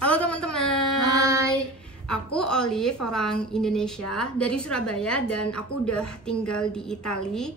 Halo teman-teman. Hai. Aku Olive, orang Indonesia dari Surabaya, dan aku udah tinggal di Italia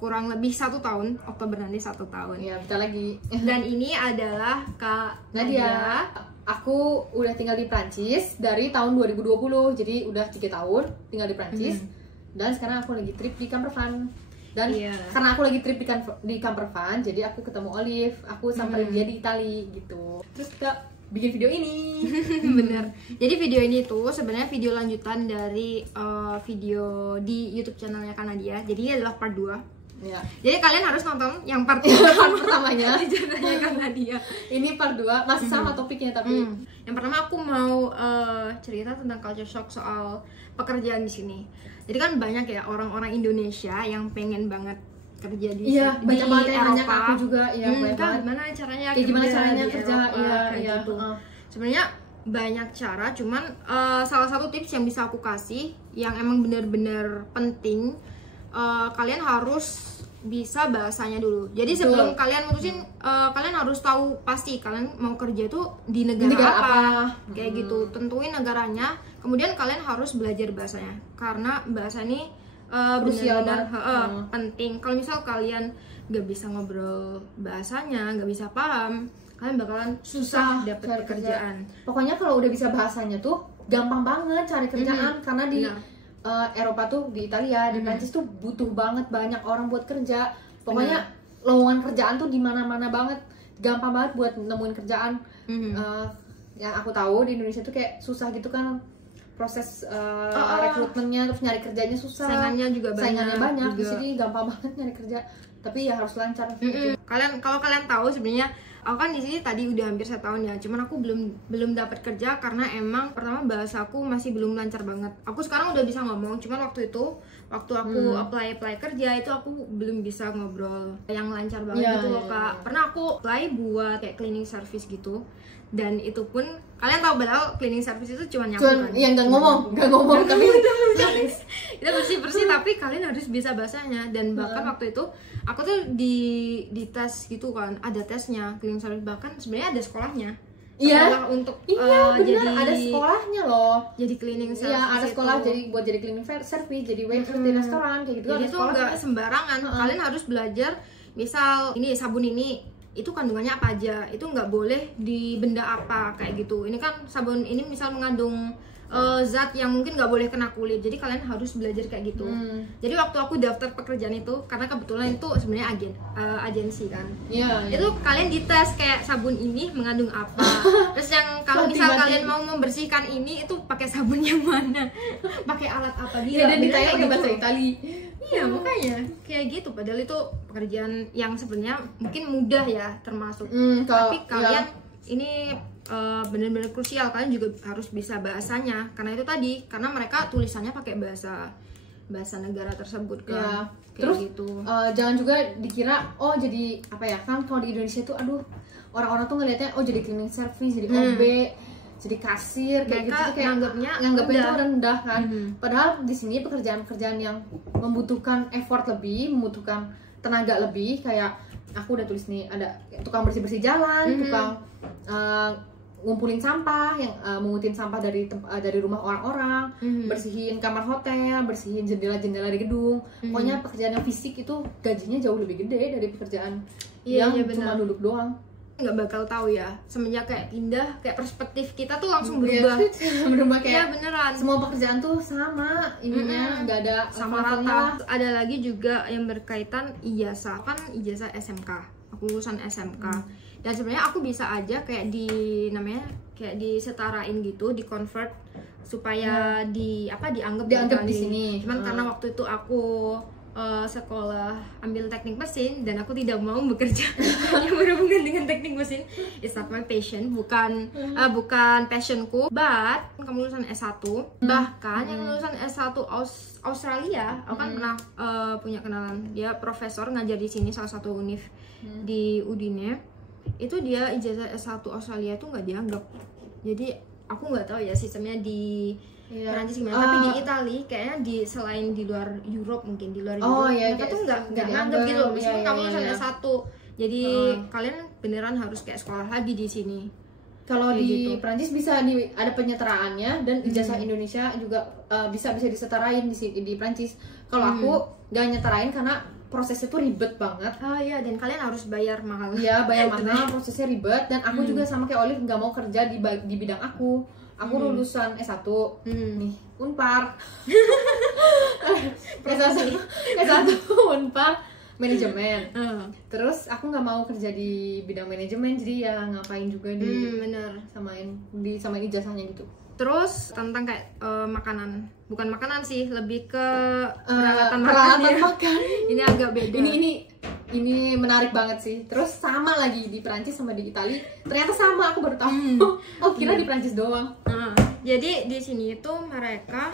kurang lebih 1 tahun. Oktober nanti 1 tahun. Ya, bentar lagi. Dan ini adalah Kak Nadia. Aku udah tinggal di Prancis dari tahun 2020, jadi udah 3 tahun tinggal di Prancis. Dan sekarang aku lagi trip di Campervan. Dan karena aku lagi trip di Campervan, jadi aku ketemu Olive, aku samperin dia di Italia gitu. Terus kita bikin video ini. Bener. Jadi video ini tuh sebenarnya video lanjutan dari video di YouTube channelnya Kak Nadia. Jadi ini adalah part 2. Ya. Jadi kalian harus nonton yang part pertamanya di channelnya Kak Nadia. Ini part 2 masih sama topiknya tapi yang pertama aku mau cerita tentang culture shock soal pekerjaan di sini. Jadi kan banyak ya orang-orang Indonesia yang pengen banget kerja di banyak banget yang nanya ke Eropa. aku juga ya, banyak banget. Gimana caranya gimana caranya di kerja Eropa, gitu. Sebenarnya banyak cara, cuman salah satu tips yang bisa aku kasih yang emang bener-bener penting, kalian harus bisa bahasanya dulu. Jadi sebelum kalian mutusin, kalian harus tahu pasti kalian mau kerja itu di negara apa. Kayak gitu, tentuin negaranya. Kemudian kalian harus belajar bahasanya, karena bahasa ini benar-benar penting. Kalau misal kalian nggak bisa ngobrol bahasanya, nggak bisa paham, kalian bakalan susah dapat pekerjaan. Pokoknya kalau udah bisa bahasanya tuh gampang banget cari kerjaan, karena di Eropa tuh, di Italia, di Prancis tuh butuh banget banyak orang buat kerja. Pokoknya lowongan kerjaan tuh di mana-mana banget, gampang banget buat nemuin kerjaan. Yang aku tahu di Indonesia tuh kayak susah gitu kan proses rekrutmennya, terus nyari kerjanya susah, saingannya juga banyak di sini gampang banget nyari kerja, tapi ya harus lancar. Kalau kalian tahu sebenarnya aku kan di sini tadi udah hampir 1 tahun ya, cuman aku belum dapat kerja karena emang pertama bahasaku masih belum lancar banget. Aku sekarang udah bisa ngomong, cuman waktu aku apply kerja itu aku belum bisa ngobrol yang lancar banget gitu loh Kak. Pernah aku apply buat kayak cleaning service gitu, dan itu pun kalian tahu padahal cleaning service itu cuma nyapu kan? Yang nggak ngomong tapi kita bersih tapi kalian harus bisa bahasanya. Dan bahkan waktu itu aku tuh di tes gitu kan, ada tesnya cleaning service, bahkan sebenarnya ada sekolahnya. Untuk jadi ada sekolahnya loh. Jadi cleaning service. Iya, ada sekolah jadi cleaning service, jadi waitress di restoran kayak gitu. Jadi itu nggak sembarangan. Kalian harus belajar. Misal ini sabun ini itu kandungannya apa aja, itu nggak boleh di benda apa kayak gitu. Ini kan sabun ini misal mengandung zat yang mungkin nggak boleh kena kulit, jadi kalian harus belajar kayak gitu. Jadi waktu aku daftar pekerjaan itu, karena kebetulan itu sebenarnya agensi kan, itu kalian dites kayak sabun ini mengandung apa, terus yang kalau misal kalian mau membersihkan ini itu pakai sabun yang mana, pakai alat apa gitu. Dan ditanya pakai bahasa Italia. Iya, makanya kayak gitu. Padahal itu pekerjaan yang sebenarnya mungkin mudah ya termasuk, tapi kalian ini benar-benar krusial. Kalian juga harus bisa bahasanya, karena itu tadi, karena mereka tulisannya pakai bahasa negara tersebut kan. Terus gitu. Jangan juga dikira jadi apa ya, kan kalau di Indonesia tuh orang-orang tuh ngelihatnya jadi cleaning service, jadi OB, jadi kasir kayak gitu, kayak nganggapnya itu rendah kan. Padahal di sini pekerjaan-pekerjaan yang membutuhkan effort lebih, membutuhkan tenaga lebih, kayak aku udah tulis nih, ada tukang bersih-bersih jalan, tukang ngumpulin sampah, yang mengutin sampah dari rumah orang-orang, bersihin kamar hotel, bersihin jendela-jendela di gedung. Pokoknya pekerjaan yang fisik itu gajinya jauh lebih gede dari pekerjaan yang cuma duduk doang. Nggak bakal tahu ya, semenjak kayak pindah, kayak perspektif kita tuh langsung berubah. Berubah kayak beneran. Semua pekerjaan tuh sama ininya, nggak ada sama rata. Ada lagi juga yang berkaitan ijazah, kan ijazah SMK. Aku lulusan SMK. Dan sebenarnya aku bisa aja kayak kayak disetarain gitu, di convert supaya dianggap di sini. Cuman karena waktu itu aku sekolah ambil teknik mesin dan aku tidak mau bekerja yang berhubungan dengan teknik mesin. It's not my passion, bukan passionku. But kamu lulusan S1, bahkan yang lulusan S1 Australia, aku kan pernah punya kenalan, dia profesor ngajar di sini salah satu univ di Udine. Itu dia ijazah S1 Australia itu nggak dianggap. Jadi aku nggak tahu ya sistemnya di Perancis gimana, tapi di Italia kayaknya selain di luar Europe, mungkin di luar Europe mereka tuh nggak dianggap gitu loh, meskipun kamu lulusan S1. Jadi kalian beneran harus kayak sekolah lagi di sini. Kalau di Prancis bisa ada penyetaraannya dan ijazah Indonesia juga bisa disetarain di Prancis. Kalau aku gak nyetarain karena prosesnya tuh ribet banget. Oh iya, dan kalian harus bayar mahal. Iya, bayar mahal, prosesnya ribet. Dan aku juga sama kayak Olive gak mau kerja di bidang aku. Aku lulusan S1 nih, Unpar. S1 Unpar manajemen. Terus aku nggak mau kerja di bidang manajemen, jadi ya ngapain juga bener. samain ijazahnya gitu. Terus tentang kayak makanan, bukan makanan sih, lebih ke peralatan makan. Ini agak beda. Ini menarik banget sih. Terus sama lagi di Prancis sama di Italia, ternyata sama, aku baru tahu. Kira di Prancis doang. Jadi di sini itu mereka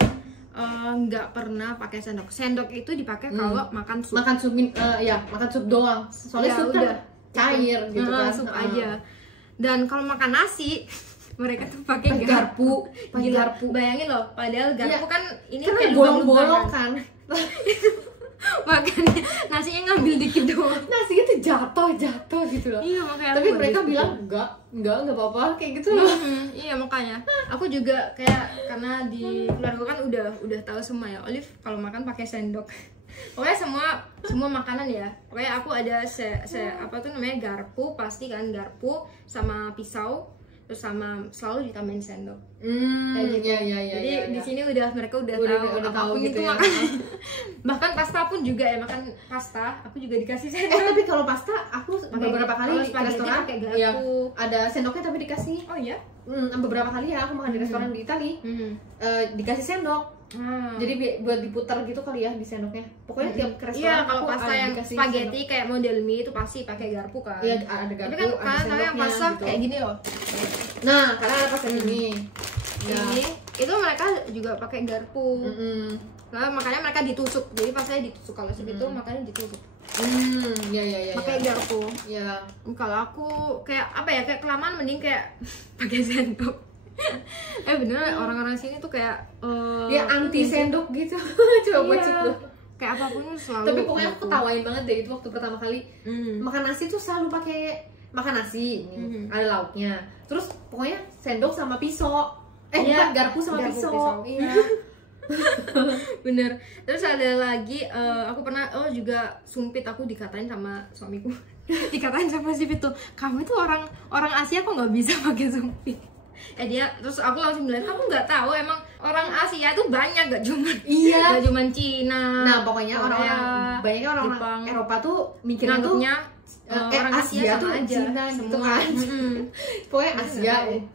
nggak pernah pakai sendok. Sendok itu dipakai kalau makan sup. Makan sup doang. Soalnya sup kan cair gitu kan. Sup aja. Dan kalau makan nasi mereka tuh pakai garpu. Bayangin loh, padahal garpu kan ini kayak bolong-bolong kan. Makanya nasinya ngambil dikit doang. Nasinya tuh jatuh gitu loh. Iya, makanya. Tapi mereka bilang enggak apa-apa kayak gitu loh. Iya, makanya. Aku juga kayak karena di keluarga kan udah tahu semua ya. Olive kalau makan pakai sendok. Pokoknya semua makanan ya. Pokoknya aku ada apa tuh namanya garpu, pasti kan garpu sama pisau. Terus sama selalu ditambahin sendok. Kayak gitu. Jadi di sini mereka udah tahu gitu ya. Bahkan pasta pun juga ya, makan pasta aku juga dikasih sendok. Tapi kalau pasta aku beberapa kali di restoran ya, ada sendoknya tapi dikasih. Oh iya? Beberapa kali ya aku makan di restoran di Italia. Dikasih sendok. Jadi buat diputar gitu kali ya di sendoknya. Pokoknya tiap ke restoran. Iya, kalau pasta yang spaghetti kayak model mie itu pasti pakai garpu kan. Iya, ada garpu. Tapi kan yang pasta gitu. Kayak gini loh. Nah, karena ada pasta ini. Ini itu mereka juga pakai garpu. Nah, makanya mereka ditusuk. Jadi pastanya ditusuk, kalau segitu makanya ditusuk. Iya. Pakai garpu. Iya. Kalau aku kayak apa ya, kayak kelamaan mending kayak pakai sendok. Bener orang-orang sini tuh kayak ya anti sendok gitu. Coba tuh kayak apapun selalu. Tapi pokoknya aku ketawain banget deh itu waktu pertama kali makan nasi tuh selalu pakai makan nasi ada lauknya, terus pokoknya sendok sama pisau bukan garpu sama pisau. Iya. Bener. Terus ada lagi aku pernah juga sumpit, aku dikatain sama suamiku. Dikatain sama si Vito, kamu itu orang Asia kok nggak bisa pakai sumpit. Terus aku langsung bilang, kamu nggak tahu emang orang Asia tuh banyak, gak cuma Cina. Nah pokoknya banyaknya orang Eropa tuh mikirnya tuh orang Asia tuh aja Cina gitu kan. Pokoknya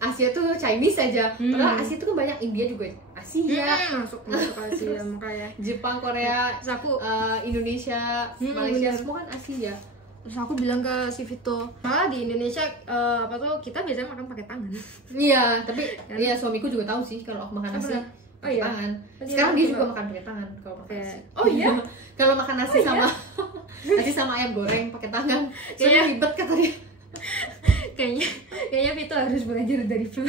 Asia tuh Chinese aja. Padahal Asia tuh kan banyak, India juga Asia. Masuk Asia makanya. Jepang, Korea, Indonesia, Malaysia semua kan Asia. Terus aku bilang ke si Vito, malah di Indonesia kita biasanya makan pakai tangan. Iya, tapi ya suamiku juga tahu sih kalau aku makan nasi pakai tangan. Sekarang dia juga makan pakai tangan kalau makan nasi. Oh iya? Kalau makan nasi sama ayam goreng pakai tangan. Soalnya ribet kata dia. Kayaknya Vito harus belajar dari film.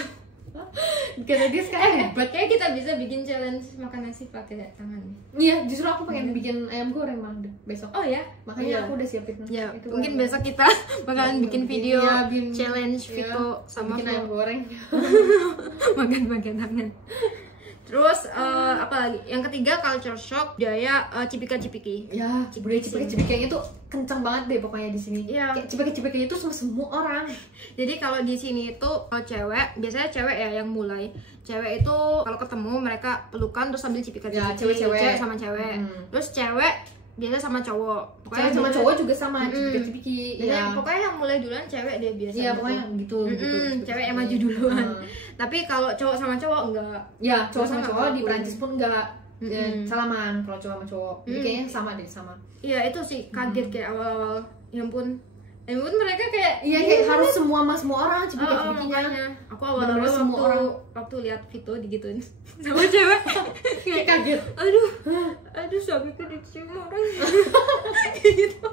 Karena dia sekarang ribet. Kayak kita bisa bikin challenge makan nasi pakai tangan. Iya, justru aku pengen bikin ayam goreng malah besok. Oh ya? Makanya aku udah siapin. Ya, itu mungkin besok kita bakalan bikin video challenge Vito sama bikin ayam goreng. Makan pakai tangan. Terus apa lagi? Yang ketiga culture shock, budaya cipika-cipiki. Ya, budaya cipika-cipikinya tuh kencang banget deh pokoknya di sini. Iya. Cipika-cipikinya itu sama semua orang. Jadi kalau di sini itu biasanya cewek ya yang mulai. Cewek itu kalau ketemu mereka pelukan terus sambil cipika-cipiki. Ya, cewek sama cewek. Terus cewek biasa sama cowok. Cewek sama cowok juga sama cipika-cipiki. Ya. Pokoknya yang mulai duluan cewek deh biasa. Iya, pokoknya gitu. Cewek yang maju duluan. Tapi kalau cowok sama cowok enggak. Ya, cowok sama cowok di Prancis pun enggak. Salaman kalau cowok sama cowok. Jadi kayaknya sama deh, sama. Iya, itu sih kaget kayak awal-awal. Ya ampun mereka kayak kayak harus semua orang cipika-cipikinya. Aku awal-awal waktu lihat Vito digituin sama cewek kayak kaget. Aduh suamiku dicium orang. Kayak gitu.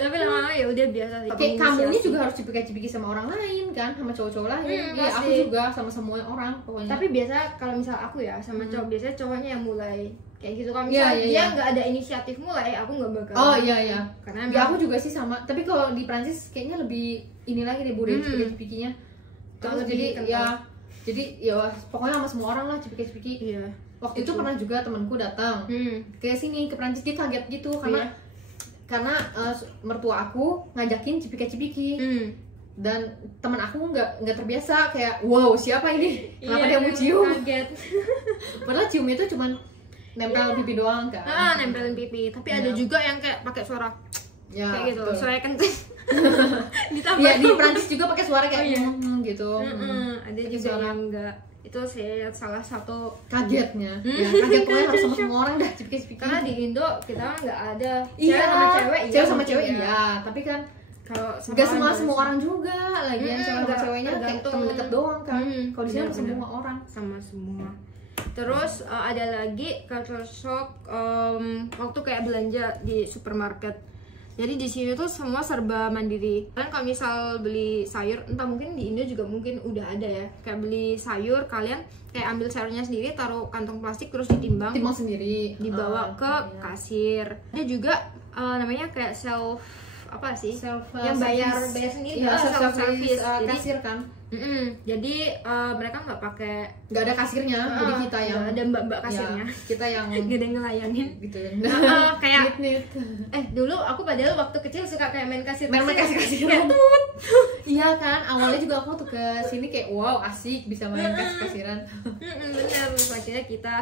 Tapi lama-lama ya udah biasa sih. Kayak kamunya juga harus cipika-cipiki sama orang lain kan, sama cowok-cowok lain. Iya, aku juga sama semua orang pokoknya. Tapi biasa kalau misal aku ya sama cowok, biasanya cowoknya yang mulai kayak gitu. Kalau misalnya dia nggak ada inisiatif mulai, aku nggak bakal. Oh iya. Karena aku juga sih sama. Tapi kalau di Prancis kayaknya lebih ini lagi deh budaya cipika-cipikinya. Terus jadi ya pokoknya sama semua orang lah cipika-cipiki. Iya. Waktu itu pernah juga temanku datang ke sini ke Prancis, dia kaget gitu karena mertua aku ngajakin cipika-cipiki. Dan teman aku nggak terbiasa, kayak wow siapa ini, kenapa dia mau cium, kaget. padahal cium itu cuman nempel pipi doang kan. Nempelin pipi, tapi ada juga yang kayak pakai suara kayak gitu, suara kenceng. Ya di Prancis juga pakai suara kayak gitu. Ada juga yang enggak. Itu saya salah satu kagetnya. Ya, kaget pokoknya harus sama semua orang dah cipika-cipiki. Karena di Indo kita nggak ada. Cewek sama cewek iya, tapi kan kalau nggak semua orang juga, lagian cewek sama ceweknya kayak temen deket doang kan. Kalau di sini semua orang sama semua. Terus ada lagi culture shock waktu kayak belanja di supermarket. Jadi di sini tuh semua serba mandiri. Kalian kalau misal beli sayur, entah mungkin di Indo juga mungkin udah ada ya. Kayak beli sayur, kalian kayak ambil sayurnya sendiri, taruh kantong plastik terus timbang sendiri, dibawa ke kasir. Dia juga namanya kayak self yang bayar sendiri, self service kasir kan. Jadi mereka nggak ada kasirnya, jadi kita yang ada mbak kasirnya, kita yang gak ada yang ngelayanin gitu. Kayak dulu aku padahal waktu kecil suka kayak main kasir kayak iya kan, awalnya juga aku tuh ke sini kayak wow asik bisa main kasir-kasiran. Bener, akhirnya kita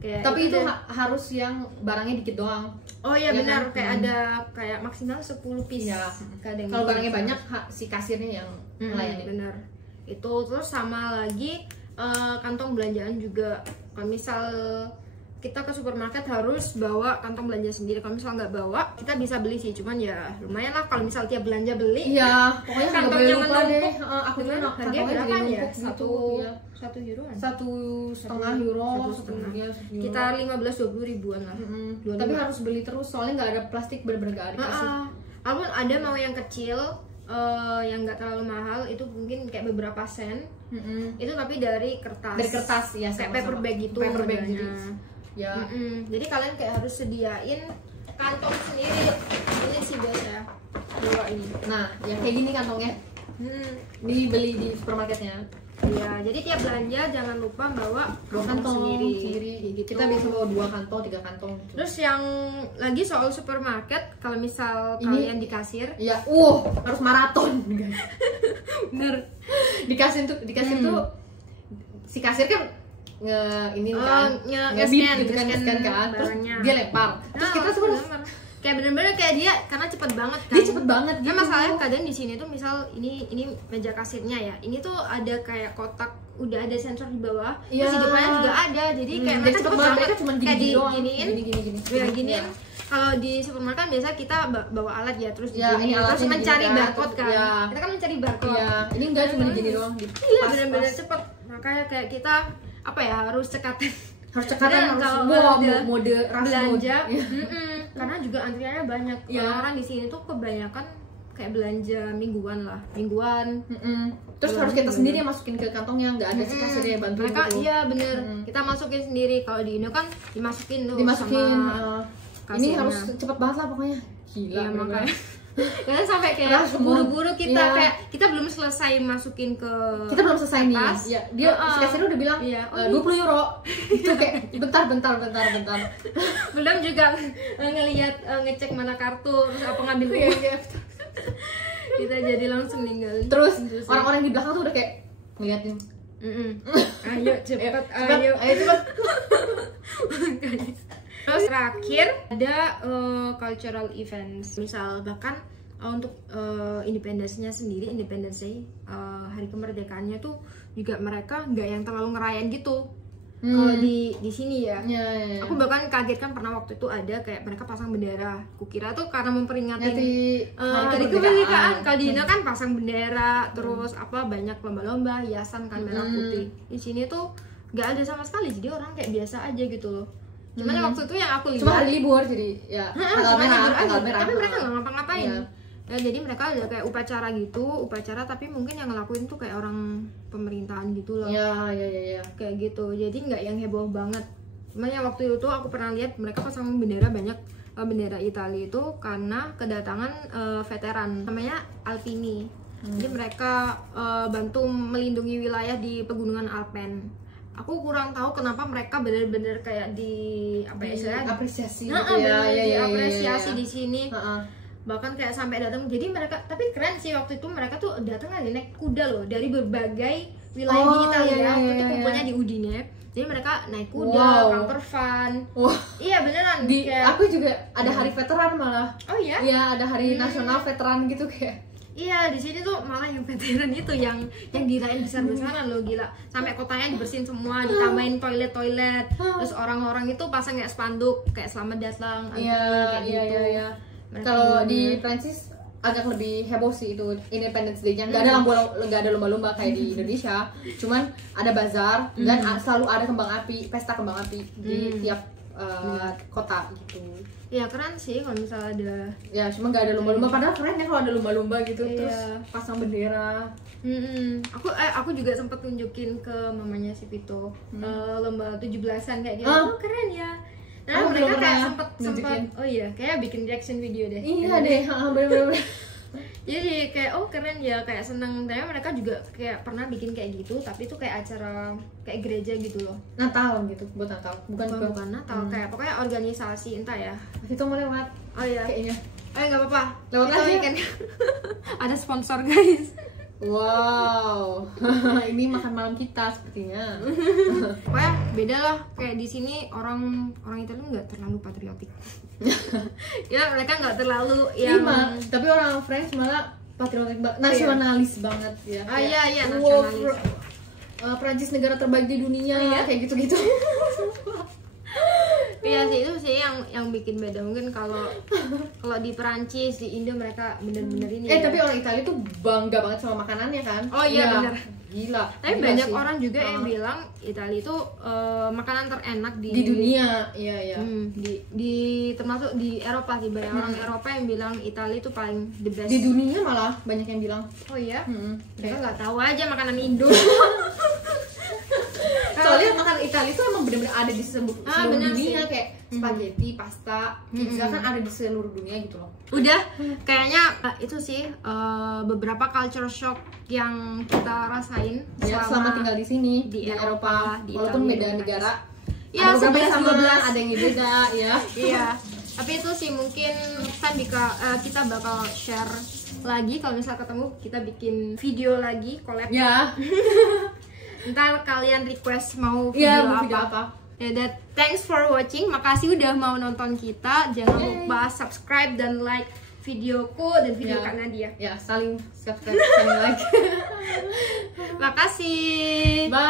kayak tapi itu harus yang barangnya dikit doang. Oh iya ya benar kan? Kayak ada kayak maksimal 10 piece ya. Kalau barangnya banyak si kasirnya yang melayani. Benar. Itu terus sama lagi kantong belanjaan juga. Kalau misal kita ke supermarket harus bawa kantong belanja sendiri. Kalau misal nggak bawa, kita bisa beli sih, cuman ya lumayan lah kalau misal tiap belanja beli. Iya, pokoknya kantongnya menumpuk. Aku juga harganya berapa ya? €1 €1-an. €1,5 Sekitar 15-20 ribuan lah. Tapi harus beli terus soalnya nggak ada plastik, bener-bener nggak ada dikasih. Walaupun ada mau yang kecil yang nggak terlalu mahal, itu mungkin kayak beberapa sen. Itu tapi dari kertas ya, kayak paper bag gitu. Ya. Jadi kalian kayak harus sediain kantong sendiri. Ini sih biasa bawa ini. Nah, yang kayak gini kantongnya. Dibeli di supermarketnya. Iya, jadi tiap belanja jangan lupa bawa kantong sendiri. Gitu. Kita bisa bawa 2 kantong, 3 kantong. Gitu. Terus yang lagi soal supermarket, kalau misal kalian di kasir, ya, harus maraton, guys. Bener. Di kasir tuh si kasir kan nge-scan gitu kan, terus dia lempar. Terus kita tuh kayak bener-bener kayak dia karena cepet banget kan. Dia cepet banget gitu. Nah, masalahnya kadang di sini tuh misal ini meja kasirnya ya. Ini tuh ada kayak kotak, udah ada sensor di bawah. Terus di depannya juga ada. Jadi kayak mereka cepet banget. Cuma giniin. Kalau di supermarket biasa kita bawa alat ya, terus terus mencari barcode kan. Kita kan mencari barcode. Ini enggak cuma gini doang gitu. Iya, bener-bener cepet. Makanya kayak kita harus cekatan kalau mode belanja. Karena juga antriannya banyak. Orang di sini tuh kebanyakan kayak belanja mingguan. Terus harus kita sendiri masukin ke kantongnya, nggak ada si kasirnya bantuin mereka gitu. Iya bener, kita masukin sendiri. Kalau di Indo kan dimasukin sama ini harus cepet banget lah pokoknya. Gila, makanya karena sampai kayak buru-buru kita kayak kita belum selesai masukin kita belum selesai nih ya, dia si kasirnya udah bilang €20 itu kayak bentar belum juga ngelihat ngecek mana kartu terus apa ngambil kita jadi langsung ninggalin. Terus orang-orang di belakang tuh udah kayak ngeliatin ayo cepet ayo cepet. Terus terakhir ada cultural events, misal bahkan untuk independensinya sendiri, hari kemerdekaannya tuh juga mereka nggak yang terlalu ngerayain gitu. Kalau di sini ya. Aku bahkan kaget kan pernah waktu itu ada kayak mereka pasang bendera. Kukira tuh karena memperingati hari kemerdekaan. Kalau di Indo kan pasang bendera, terus banyak lomba-lomba, hiasan kan merah putih. Di sini tuh nggak ada sama sekali, jadi orang kayak biasa aja gitu loh. Cuman waktu itu yang aku lihat cuma hari libur, jadi ya tanggal merah. Tapi mereka nggak ngapa-ngapain. Ya, jadi mereka ada kayak upacara tapi mungkin yang ngelakuin tuh kayak orang pemerintahan gitu loh. Iya. Kayak gitu. Jadi nggak yang heboh banget. Cuman yang waktu itu aku pernah lihat mereka pasang bendera banyak, bendera Italia itu karena kedatangan veteran namanya Alpini. Jadi mereka bantu melindungi wilayah di pegunungan Alpen. Aku kurang tahu kenapa mereka benar-benar kayak apresiasi diapresiasi di sini. Bahkan kayak sampai datang, jadi mereka, tapi keren sih waktu itu mereka tuh datang naik kuda loh dari berbagai wilayah di Italia. Itu kumpulnya di Udine. Jadi mereka naik kuda, camper van. Iya beneran. Aku juga ada hari veteran malah. Oh iya? Iya, ada hari nasional veteran gitu kayak. Iya, di sini tuh malah yang veteran itu yang dirayain besar-besaran loh, gila. Sampai kotanya dibersihin semua, ditambahin toilet. Terus orang-orang itu pasang kayak spanduk kayak selamat datang. Iya. Kalau di Prancis agak lebih heboh sih itu Independence Day-nya. Nggak ada lomba-lomba kayak di Indonesia. Cuman ada bazar dan selalu ada pesta kembang api di tiap kota gitu. Ya keren sih kalau misalnya ada. Ya cuma nggak ada lomba-lomba, padahal keren ya kalau ada lomba-lomba gitu. Terus pasang bendera. Aku juga sempat tunjukin ke mamanya si Vito lomba 17-an kayak gitu. Oh keren ya. Nah mereka kayak sempat kayak bikin reaction video deh. Iya deh, bener-bener. Jadi kayak keren ya, kayak seneng. Ternyata mereka juga kayak pernah bikin kayak gitu, tapi itu kayak acara kayak gereja gitu loh. Natal gitu, buat Natal. Bukan Natal, kayak pokoknya organisasi entah ya. Itu mau lewat. Oh iya. Kayaknya. Nggak apa-apa. Lewat aja kan. Ada sponsor guys. Wow, ini makan malam kita sepertinya. Pokoknya beda lah, kayak di sini orang Italia nggak terlalu patriotik. Ya mereka nggak terlalu yang. Tapi orang French malah patriotik banget, nasionalis banget ya. Iya nasionalis. Prancis negara terbaik di dunia, kayak gitu-gitu. Iya sih, itu sih yang bikin beda. Mungkin kalau di Perancis, di Indo mereka bener-bener ini. Tapi orang Italia tuh bangga banget sama makanannya kan? Oh iya bener. Gila. Tapi banyak orang juga yang bilang Italia itu makanan terenak di dunia. Iya. Di termasuk di Eropa sih, banyak orang Eropa yang bilang Italia itu paling the best. Di dunia malah banyak yang bilang. Oh iya. Mereka nggak tahu aja makanan Indo. Soalnya makanan Italia itu emang bener-bener ada di seluruh dunia sih. Kayak spaghetti, pasta, pizza kan ada di seluruh dunia gitu loh. Udah, kayaknya itu sih beberapa culture shock yang kita rasain selama tinggal di sini di Eropa, walaupun beda negara. Ya, ada beberapa sama, ada yang beda ya. Iya. Tapi itu sih mungkin kan kita bakal share lagi kalau misal ketemu, kita bikin video lagi collab. Ya. Ntar kalian request mau video apa. Ya, thanks for watching. Makasih udah mau nonton kita. Jangan lupa subscribe dan like videoku dan video Kak Nadia. Ya, saling subscribe, saling like. Makasih. Bye.